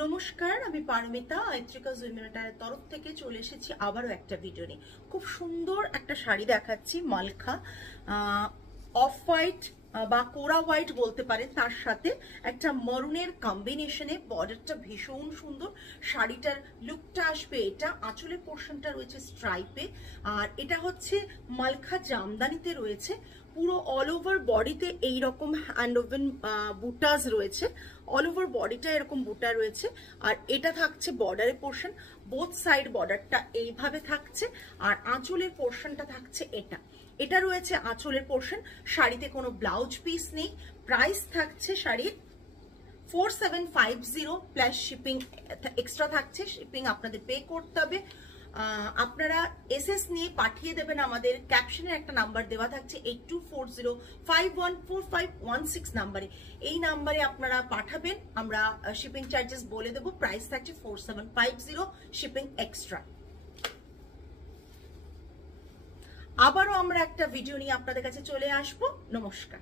নমস্কার, আমি পারমিতা আইত্রিকা জুইমেটারের তরফ থেকে চলে এসেছি আবারও একটা ভিডিও নিয়ে। খুব সুন্দর একটা শাড়ি দেখাচ্ছি, মালখা অফ হোয়াইট বা কোরা হোয়াইট বলতে পারেন, তার সাথে একটা মরুনের কম্বিনেশনে। বর্ডারটা ভীষণ সুন্দর, শাড়িটার লুকটা আসবে এটা। আঁচলের পোর্শনটা রয়েছে স্ট্রাইপে, আর এটা হচ্ছে মালখা জামদানিতে রয়েছে। পুরো অল ওভার বডিতে এইরকম হ্যান্ড ওভেন বুটাস রয়েছে, অল ওভার বডিটা এরকম বুটা রয়েছে। আর এটা থাকছে বর্ডারের পোর্শন, বোথ সাইড বর্ডারটা এইভাবে থাকছে, আর আঁচলের পোর্শনটা থাকছে এটা। এটা রয়েছে আঁচলের পোর্শন। শাড়িতে কোনো ব্লাউজ পিস নেই। প্রাইস থাকছে শাড়ির 4750 প্লাস শিপিং এক্সট্রা থাকছে। শিপিং আপনাদের পে করতে হবে। আপনারা এসএস নিয়ে পাঠিয়ে দেবেন। আমাদের ক্যাপশনে একটা নাম্বার দেওয়া থাকছে 8240514516 নাম্বারে। এই নাম্বারে আপনারা পাঠাবেন, আমরা শিপিং চার্জেস বলে দেবো। প্রাইস থাকছে 4750, শিপিং এক্সট্রা। আবারও আমরা একটা ভিডিও নিয়ে আপনাদের কাছে চলে আসবো। নমস্কার।